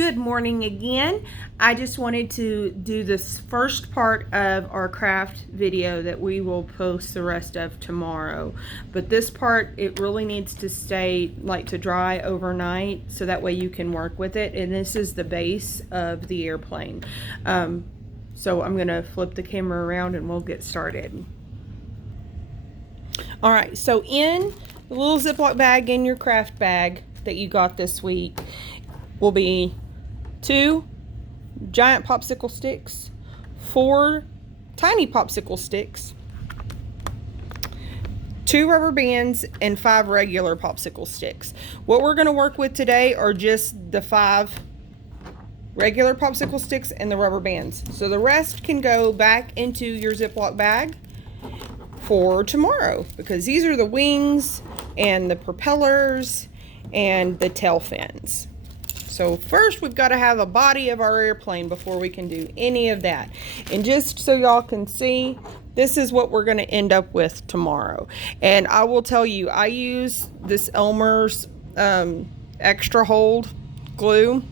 Good morning again. I just wanted to do this first part of our craft video that we will post the rest of tomorrow. But this part, it really needs to stay to dry overnight so that way you can work with it. And this is the base of the airplane. So I'm gonna flip the camera around and we'll get started. All right, so in the little Ziploc bag in your craft bag that you got this week will be 2 giant popsicle sticks, 4 tiny popsicle sticks, 2 rubber bands, and 5 regular popsicle sticks. What we're going to work with today are just the 5 regular popsicle sticks and the rubber bands. So the rest can go back into your Ziploc bag for tomorrow, because these are the wings and the propellers and the tail fins. So first we've got to have a body of our airplane before we can do any of that. And just so y'all can see, this is what we're going to end up with tomorrow. And I will tell you, I use this Elmer's extra hold glue,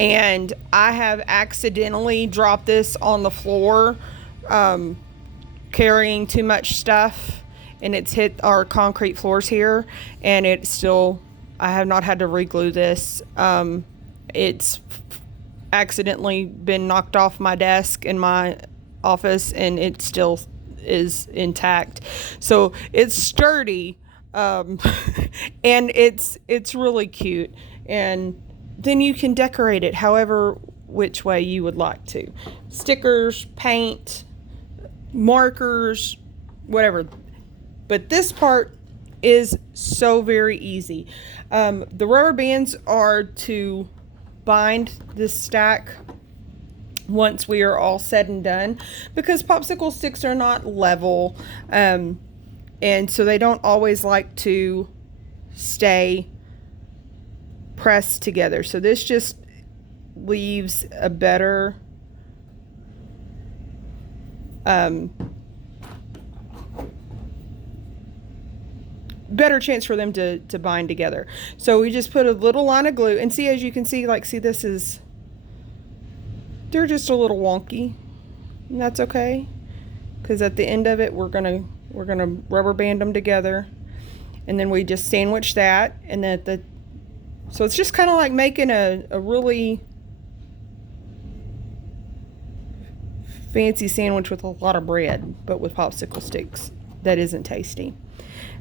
and I have accidentally dropped this on the floor carrying too much stuff, and it's hit our concrete floors here, and it's still, I have not had to re-glue this. It's accidentally been knocked off my desk in my office, and it still is intact. So it's sturdy, and it's really cute. And then you can decorate it however which way you would like to. Stickers, paint, markers, whatever. But this part is so very easy. The rubber bands are to bind this stack once we are all said and done, because popsicle sticks are not level, and so they don't always like to stay pressed together. So this just leaves a better chance for them to bind together. So we just put a little line of glue, and see, as you can see, this is, they're just a little wonky, and that's okay, because at the end of it we're gonna rubber band them together, and then we just sandwich that, and then so it's just kind of like making a really fancy sandwich with a lot of bread, but with popsicle sticks that isn't tasty.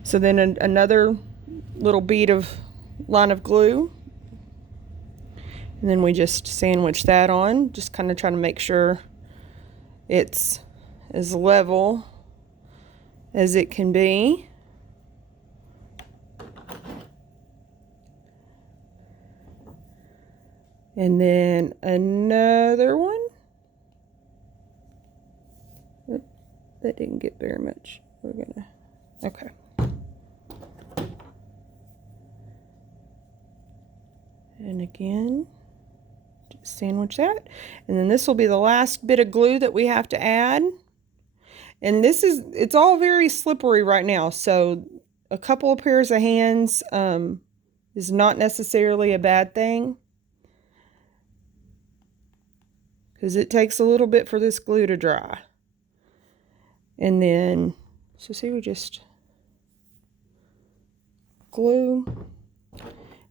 So then another little bead of line of glue, and then we just sandwich that on, just kind of trying to make sure it's as level as it can be. And then another one. That didn't get very much. Okay. And again, just sandwich that. And then this will be the last bit of glue that we have to add. And it's all very slippery right now, so a couple of pairs of hands is not necessarily a bad thing, because it takes a little bit for this glue to dry. And then, so see, we just glue,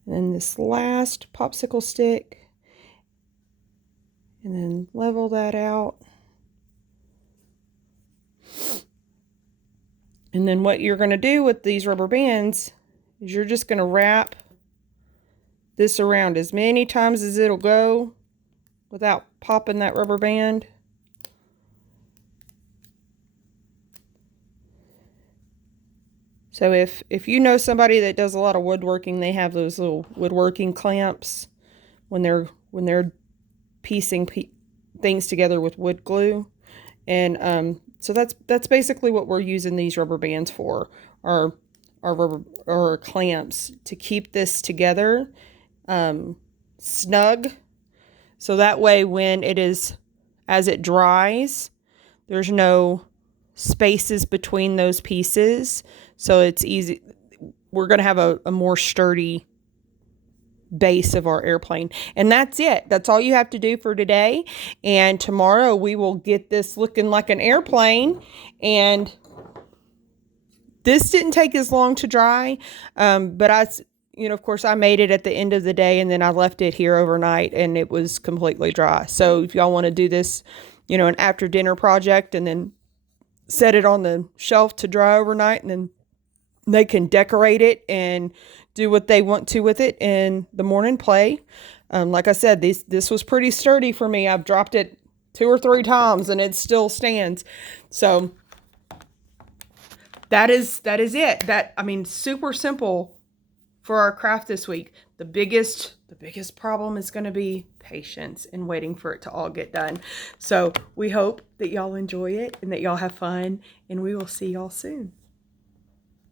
and then this last popsicle stick, and then level that out. And then what you're going to do with these rubber bands is you're just going to wrap this around as many times as it'll go without popping that rubber band. So if you know somebody that does a lot of woodworking, they have those little woodworking clamps when they're piecing things together with wood glue. And so that's basically what we're using these rubber bands for, our clamps, to keep this together snug. So that way when as it dries, there's no spaces between those pieces, so it's easy. We're going to have a more sturdy base of our airplane. And that's it. That's all you have to do for today. And tomorrow we will get this looking like an airplane. And this didn't take as long to dry, but of course, I made it at the end of the day, and then I left it here overnight, and it was completely dry. So if y'all want to do this, an after dinner project, and then set it on the shelf to dry overnight, and then they can decorate it and do what they want to with it in the morning play. Like I said, this was pretty sturdy for me. I've dropped it 2 or 3 times, and it still stands. So that is it. Super simple for our craft this week. The biggest problem is going to be patience and waiting for it to all get done. So we hope that y'all enjoy it and that y'all have fun, and we will see y'all soon.